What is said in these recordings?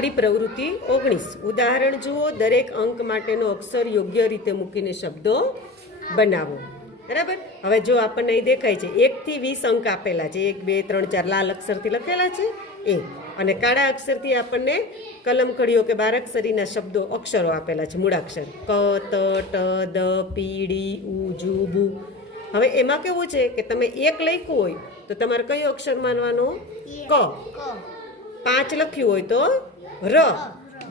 આપણી પ્રવૃત્તિ ઓગણીસ. ઉદાહરણ જુઓ દરેક અંક માટેનો અક્ષર યોગ્ય રીતે મૂકીને શબ્દો બનાવો. બરાબર? હવે જો આપણને અહીં દેખાય છે એકથી વીસ અંક આપેલા છે. એક બે ત્રણ ચાર લાલ અક્ષરથી લખેલા છે. એ અને કાળા અક્ષરથી આપણને કલમ કડીઓ કે બારાક્ષરીના શબ્દો અક્ષરો આપેલા છે મૂળાક્ષર. ક ત ટ દ પી ડી ઉ જુ બુ હવે એમાં કેવું છે કે તમે એક લખ્યું હોય તો તમારે કયો અક્ષર માનવાનો? ક. પાંચ લખ્યું હોય તો ર.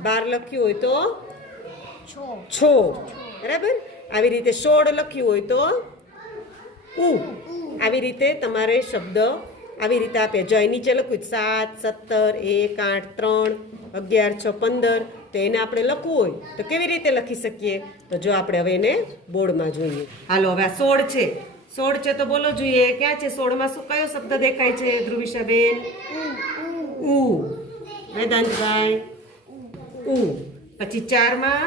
બાર લખ્યું હોય તો? છો. બરાબર? આવી રીતે સોળ લખ્યું હોય તો? ઉ. આવી રીતે તમારે શબ્દ આવી રીતે આપે. જો અહીં નીચે લખ્યું સાત સત્તર એક આઠ ત્રણ અગિયાર છ પંદર. તો એને આપણે લખવું હોય તો કેવી રીતે લખી શકીએ? તો જો આપણે હવે એને બોર્ડમાં જોઈએ. હાલો હવે આ સોળ છે. સોળ છે તો બોલો જોઈએ. ક્યાં છે? સોળમાં શું કયો શબ્દ દેખાય છે ધ્રુવિશાબેન? ઉ. વેદાંતભાઈ ઉ. પછી ચારમાં?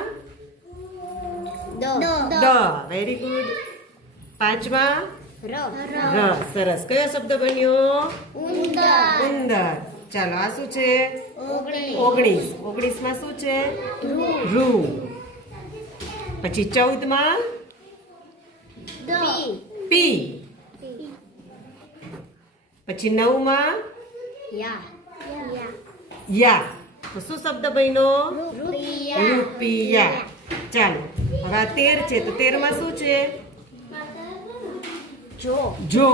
દ. વેરી ગુડ પાંચમાં? ર. સરસ. કયો શબ્દ બન્યો? ઉંદર. ચાલો આ શું છે? ઓગણીસ. ઓગણીસમાં શું છે? રૂ પછી ચૌદમાં? પી. પછી નવમાં? યા. તો શું શબ્દ બન્યો? રૂપિયા. ચાલો હવે આ તેર છે તો તેરમાં શું છે? જો. જો.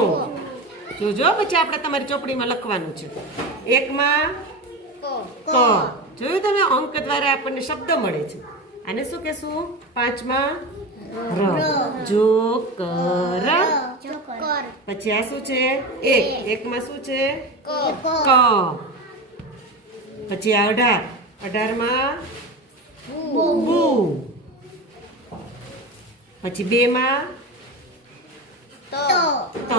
જો પછી આપણે તમારી ચોપડીમાં લખવાનું છે. એકમાં? ક. જોયું તમે? અંક દ્વારા આપણને શબ્દ મળે છે. આને શું કહેશું? પાંચમાં? ર. જો કર પછી આ શું છે? એક. એકમાં શું છે? ક. પછી આ અઢાર. અઢારમાં બુ. પછી બેમાં ત.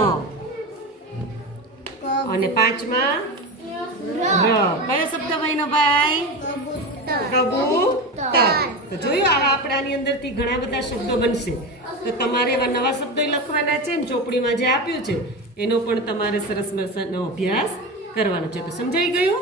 અને પાંચમાં ર. કયો શબ્દ બન્યો ભાઈ? કબૂતર તો જોયું આ આપણાની અંદરથી ઘણા બધા શબ્દો બનશે. તો તમારે એવા નવા શબ્દો લખવાના છે ને ચોપડીમાં જે આપ્યું છે એનો પણ તમારે સરસ મજાનો અભ્યાસ કરવાનો છે. તો સમજાઈ ગયું?